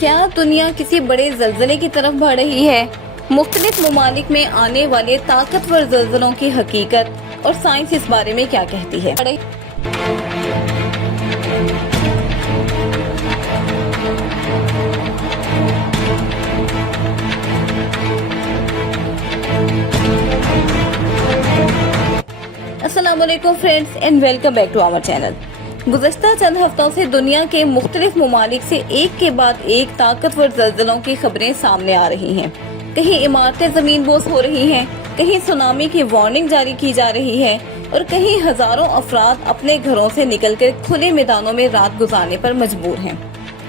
क्या दुनिया किसी बड़े ज़लज़ले की तरफ बढ़ रही है? मुख्तलिफ ममालिक में आने वाले ताकतवर ज़लज़लों की हकीकत और साइंस इस बारे में क्या कहती है? अस्सलाम वालेकुम friends and welcome back to our channel. गुज़श्ता चंद हफ्तों से दुनिया के मुख्तलिफ ममालिक से एक के बाद एक ताकतवर ज़लज़लों की खबरें सामने आ रही हैं। कहीं इमारतें ज़मीन बोस हो रही हैं, कहीं सुनामी की वार्निंग जारी की जा रही है और कहीं हजारों अफराद अपने घरों से निकलकर खुले मैदानों में रात गुजारने पर मजबूर हैं।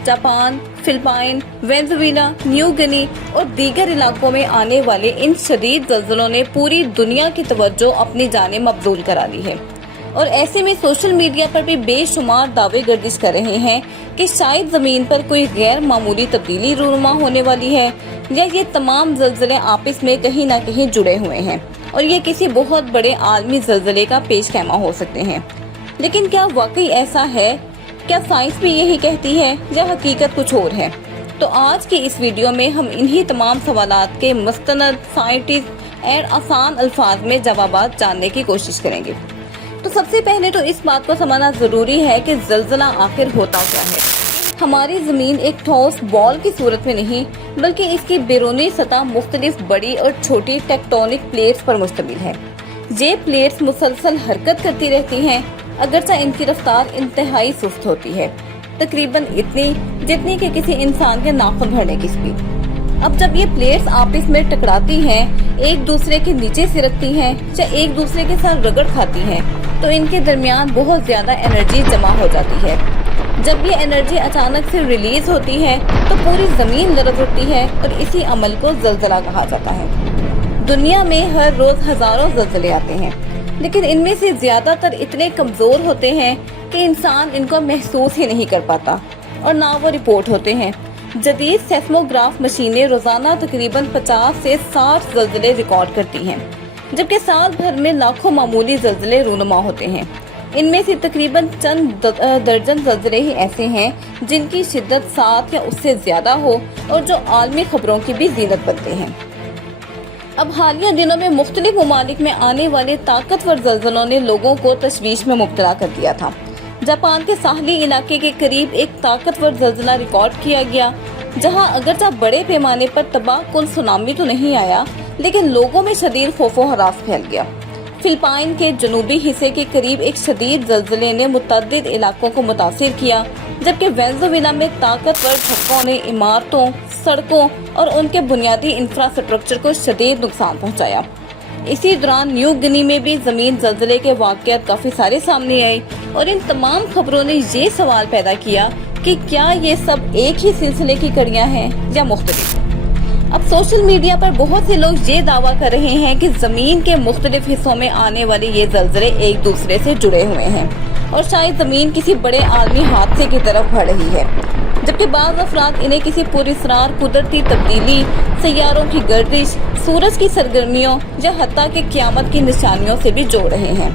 Japan, Philippine, Venezuela, New Guinea और दीगर इलाकों में आने वाले इन शदीद ज़लज़लों ने पूरी दुनिया की तवज्जो अपनी जाने मबजूल करा ली है और ऐसे में सोशल मीडिया पर भी बेशुमार दावे गर्दिश कर रहे हैं कि शायद जमीन पर कोई गैर मामूली तब्दीली रूनुमा होने वाली है या ये तमाम ज़लज़ले आपस में कहीं न कहीं जुड़े हुए हैं और ये किसी बहुत बड़े आलमी ज़लज़ले का पेशखैमा हो सकते हैं। लेकिन क्या वाकई ऐसा है? क्या साइंस भी यही कहती है या हकीकत कुछ और है? तो आज की इस वीडियो में हम इन्हीं तमाम सवालात के मुस्तनद, साइंटिस्ट और आसान अल्फाज में जवाबात जानने की कोशिश करेंगे। तो सबसे पहले तो इस बात को समझना जरूरी है कि ज़लज़ला आखिर होता क्या है। हमारी ज़मीन एक ठोस बॉल की सूरत में नहीं बल्कि इसकी बैरूनी सतह मुख्तलिफ बड़ी और छोटी टेक्टोनिक प्लेट्स पर मुश्तमिल है। ये प्लेट्स मुसलसल हरकत करती रहती हैं, अगरचे इनकी रफ्तार इंतहाई सुस्त होती है, तकरीबन इतनी जितनी कि किसी इंसान के नाखून भरने की स्पीड। अब जब ये प्लेट्स आपस में टकराती हैं, एक दूसरे के नीचे सिरकती हैं या एक दूसरे के साथ रगड़ खाती हैं, तो इनके दरमियान बहुत ज्यादा एनर्जी जमा हो जाती है। जब ये एनर्जी अचानक से रिलीज होती है तो पूरी जमीन लरज़ उठती है और इसी अमल को ज़लज़ला कहा जाता है। दुनिया में हर रोज हजारों ज़लज़ले आते हैं, लेकिन इनमें से ज्यादातर इतने कमजोर होते हैं कि इंसान इनको महसूस ही नहीं कर पाता और ना वो रिपोर्ट होते हैं। जदीद सेस्मोग्राफ मशीनें रोजाना तकरीबन 50 से 60 ज़लज़ले रिकॉर्ड करती हैं, जबकि साल भर में लाखों मामूली ज़लज़ले रूनुमा होते हैं। इनमें से तकरीबन चंद दर्जन ज़लज़ले ही ऐसे हैं जिनकी शिद्दत 7 या उससे ज्यादा हो और जो आलमी खबरों की भी ज़ीनत बनते हैं। अब हालिया दिनों में मुख्तलिफ ममालिक में आने वाले ताकतवर ज़लज़लों ने लोगों को तशवीश में मुब्तला कर दिया था। जापान के साहली इलाके के करीब एक ताकतवर ज़लज़ला रिकॉर्ड किया गया, जहां अगरचे बड़े पैमाने पर तबाहकुन सुनामी तो नहीं आया, लेकिन लोगों में शदीद खौफो हरास फैल गया। फिलिपाइन के जनूबी हिस्से के करीब एक शदीद ज़लज़ले ने मुतअद्दिद इलाकों को मुतासिर किया, जबकि वेनेजुएला में ताकतवर झटकों ने इमारतों, सड़कों और उनके बुनियादी इंफ्रास्ट्रक्चर को शदीद नुकसान पहुंचाया। इसी दौरान न्यू गिनी में भी जमीन ज़लज़ले के वाक़यात काफी सारे सामने आए और इन तमाम खबरों ने ये सवाल पैदा किया कि क्या ये सब एक ही सिलसिले की कड़ियां हैं या मुख्तलिफ। अब सोशल मीडिया पर बहुत से लोग ये दावा कर रहे हैं कि जमीन के मुख्तलिफ हिस्सों में आने वाले ये ज़लज़ले एक दूसरे से जुड़े हुए हैं और शायद जमीन किसी बड़े आलमी हादसे की तरफ बढ़ रही है, जबकि बाज़ अफराद इन्हें किसी पुरअसरार कुदरती तब्दीली, सैयारों की गर्दिश, सूरज की सरगर्मियों या हत्ता के क़यामत की निशानियों से भी जोड़ रहे हैं।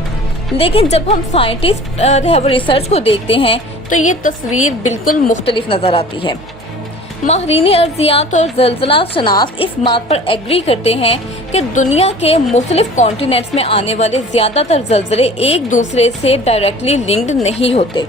लेकिन जब हम साइंटिस्ट रिसर्च को देखते हैं तो ये तस्वीर बिल्कुल मुख्तलिफ नजर आती है। माहिरीन अर्जियात और ज़लज़ला शनास इस बात पर एग्री करते हैं कि दुनिया के मुख्तलिफ कॉन्टिनेंट्स में आने वाले ज्यादातर ज़लज़ले एक दूसरे से डायरेक्टली लिंक्ड नहीं होते।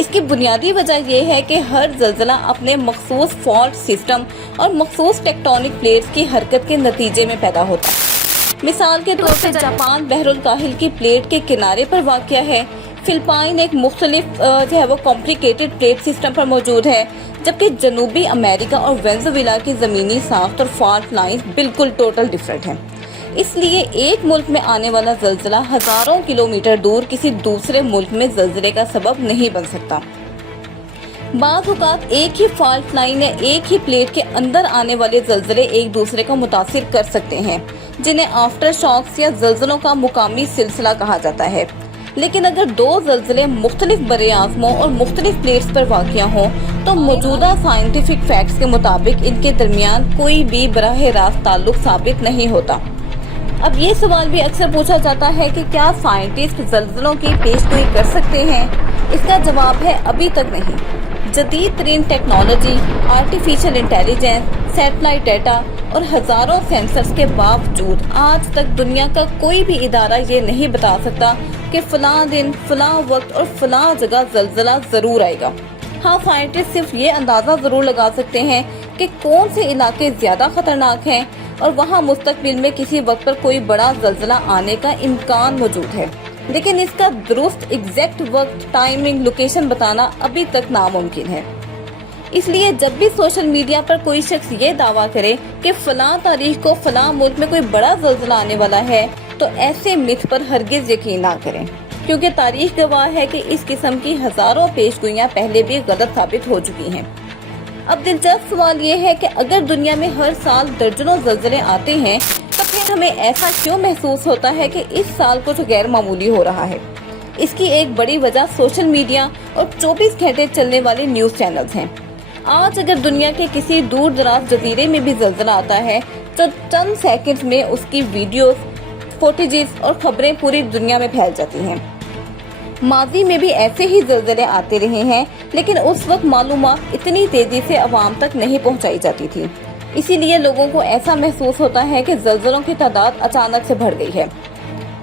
इसकी बुनियादी वजह यह है कि हर ज़लज़ला अपने मखसूस फॉल्ट सिस्टम और मखसूस टेक्टोनिक प्लेट्स की हरकत के नतीजे में पैदा होता है। मिसाल के तौर पर जापान बहरुल काहिल की प्लेट के किनारे पर वाक़या है, फिलिपाइन एक मुख्तलिफ कॉम्प्लिकेटेड प्लेट सिस्टम पर मौजूद है, जबकि जनूबी अमेरिका और वेनेजुएला की ज़मीनी साख्त और फॉल्ट लाइंस बिल्कुल टोटल डिफरेंट हैं। इसलिए एक मुल्क में आने वाला ज़लज़ला हजारों किलोमीटर दूर किसी दूसरे मुल्क में ज़लज़ले का सबब नहीं बन सकता। बाज़ औक़ात एक ही फॉल्ट लाइन या एक ही प्लेट के अंदर आने वाले ज़लज़ले एक दूसरे को मुतासिर कर सकते हैं, जिन्हें आफ्टर शॉक्स या ज़लज़लों का मुकामी सिलसिला कहा जाता है। लेकिन अगर दो ज़लज़ले मुख्तलिफ बरे-आज़मों और मुख्तलिफ प्लेट्स पर वाक़या हों तो मौजूदा साइंटिफिक फैक्ट्स के मुताबिक इनके दरमियान कोई भी बराह रास्त ताल्लुक साबित नहीं होता। अब ये सवाल भी अक्सर पूछा जाता है कि क्या साइंटिस्ट ज़लज़लों की पेशगोई कर सकते हैं? इसका जवाब है अभी तक नहीं। जदीद तरीन technology, artificial intelligence, satellite data और हजारों सेंसर्स के बावजूद आज तक दुनिया का कोई भी इदारा ये नहीं बता सकता कि फलां दिन, फलां वक्त और फलां जगह ज़लज़ला जरूर आएगा। हाँ, साइंटिस्ट सिर्फ ये अंदाजा जरूर लगा सकते हैं कि कौन से इलाके ज्यादा खतरनाक हैं और वहाँ मुस्तकबिल में किसी वक्त पर कोई बड़ा ज़लज़ला आने का इम्कान मौजूद है, लेकिन इसका दुरुस्त एग्जैक्ट वक्त, टाइमिंग, लोकेशन बताना अभी तक नामुमकिन है। इसलिए जब भी सोशल मीडिया पर कोई शख्स ये दावा करे कि फलां तारीख को फलां मुल्क में कोई बड़ा ज़लज़ला आने वाला है, तो ऐसे मिथ पर हरगिज यकीन ना करें, क्योंकि तारीख गवाह है कि इस किस्म की हजारों पेशगोइयां पहले भी गलत साबित हो चुकी हैं। अब दिलचस्प सवाल ये है कि अगर दुनिया में हर साल दर्जनों ज़लज़ले आते हैं, तो फिर हमें ऐसा क्यों महसूस होता है कि इस साल कुछ गैर मामूली हो रहा है? इसकी एक बड़ी वजह सोशल मीडिया और 24 घंटे चलने वाले न्यूज़ चैनल्स हैं। आज अगर दुनिया के किसी दूर दराज जजीरे में भी ज़लज़ला आता है, तो चंद सेकंड्स में उसकी वीडियोस, फुटेजेस और खबरें पूरी दुनिया में फैल जाती हैं। माजी में भी ऐसे ही ज़लज़ले आते रहे हैं, लेकिन उस वक्त मालूमात इतनी तेजी से अवाम तक नहीं पहुंचाई जाती थी। इसीलिए लोगों को ऐसा महसूस होता है कि ज़लज़लों की तादाद अचानक से बढ़ गई है।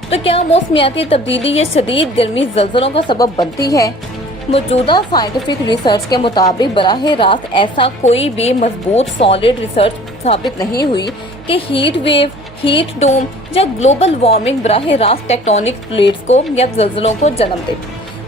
तो क्या मौसमियाती तब्दीली या शदीद गर्मी ज़लज़लों का सबब बनती है? मौजूदा साइंटिफिक रिसर्च के मुताबिक बराह रास्त ऐसा कोई भी मजबूत सॉलिड रिसर्च साबित नहीं हुई कि हीट वेव, हीट डोम या ग्लोबल वार्मिंग बराह रास्त टेक्टोनिक प्लेट्स को या ज़लज़लों को जन्म दे।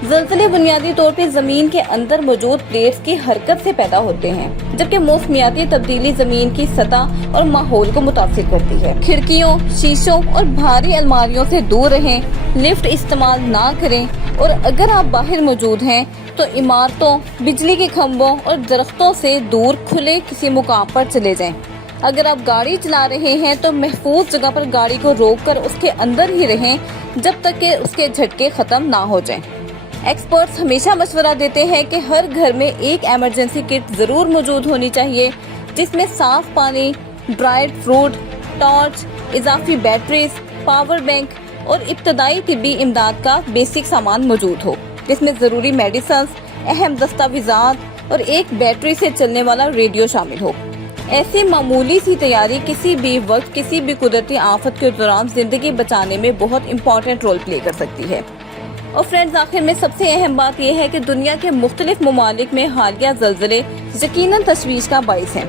ज़लज़ले बुनियादी तौर पर जमीन के अंदर मौजूद प्लेट्स की हरकत से पैदा होते हैं, जबकि मौसमियाती तब्दीली जमीन की सतह और माहौल को मुतासिर करती है। खिड़कियों, शीशों और भारी अलमारियों से दूर रहें, लिफ्ट इस्तेमाल ना करें और अगर आप बाहर मौजूद हैं तो इमारतों, बिजली के खंभों और दरख्तों से दूर खुले किसी मुकाम पर चले जाएं। अगर आप गाड़ी चला रहे हैं तो महफूज जगह पर गाड़ी को रोककर उसके अंदर ही रहें जब तक कि उसके झटके खत्म ना हो जाएं। एक्सपर्ट्स हमेशा मशवरा देते हैं कि हर घर में एक इमरजेंसी किट जरूर मौजूद होनी चाहिए, जिसमें साफ पानी, ड्राइड फ्रूट, टॉर्च, इजाफी बैटरीज, पावर बैंक और इब्तदाई तिब्बी इमदाद का बेसिक सामान मौजूद हो, जिसमें जरूरी मेडिसिन, अहम दस्तावेजात और एक बैटरी से चलने वाला रेडियो शामिल हो। ऐसी मामूली सी तैयारी किसी भी वक्त, किसी भी कुदरती आफत के दौरान जिंदगी बचाने में बहुत इम्पोर्टेंट रोल प्ले कर सकती है। और फ्रेंड्स, आखिर में सबसे अहम बात यह है कि दुनिया के मुख्तलिफ ममालिक में हालिया ज़लज़ले यकीनन तशवीश का बाइस हैं,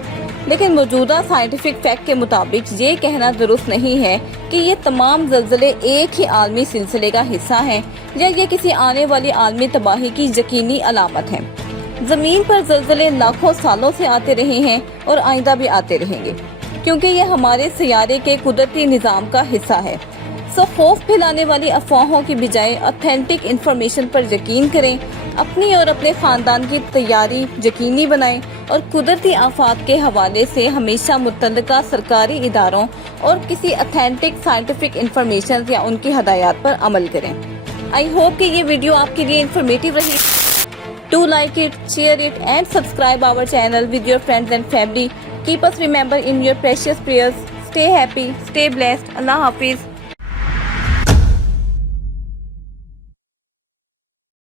लेकिन मौजूदा साइंटिफिक फैक्ट के मुताबिक ये कहना दुरुस्त नहीं है कि ये तमाम ज़लज़ले एक ही आलमी सिलसिले का हिस्सा हैं या ये किसी आने वाली आलमी तबाही की यकीनी अलामत है। जमीन पर ज़लज़ले लाखों सालों से आते रहे हैं और आइंदा भी आते रहेंगे, क्योंकि ये हमारे सियारे के कुदरती निज़ाम का हिस्सा है। सो खौफ फैलाने वाली अफवाहों की बजाय ऑथेंटिक इंफॉर्मेशन पर यकीन करें, अपनी और अपने खानदान की तैयारी यकीनी बनाएं और कुदरती आफात के हवाले से हमेशा मुतल्लिका सरकारी इदारों और किसी ऑथेंटिक साइंटिफिक इंफॉर्मेशन या उनकी हदायत पर अमल करें। आई होप कि ये वीडियो आपके लिए इंफॉर्मेटिव रही। Do like it, share it and subscribe our channel with your friends and family. Keep us remember in your precious prayers. Stay happy, stay blessed. Allah Hafiz.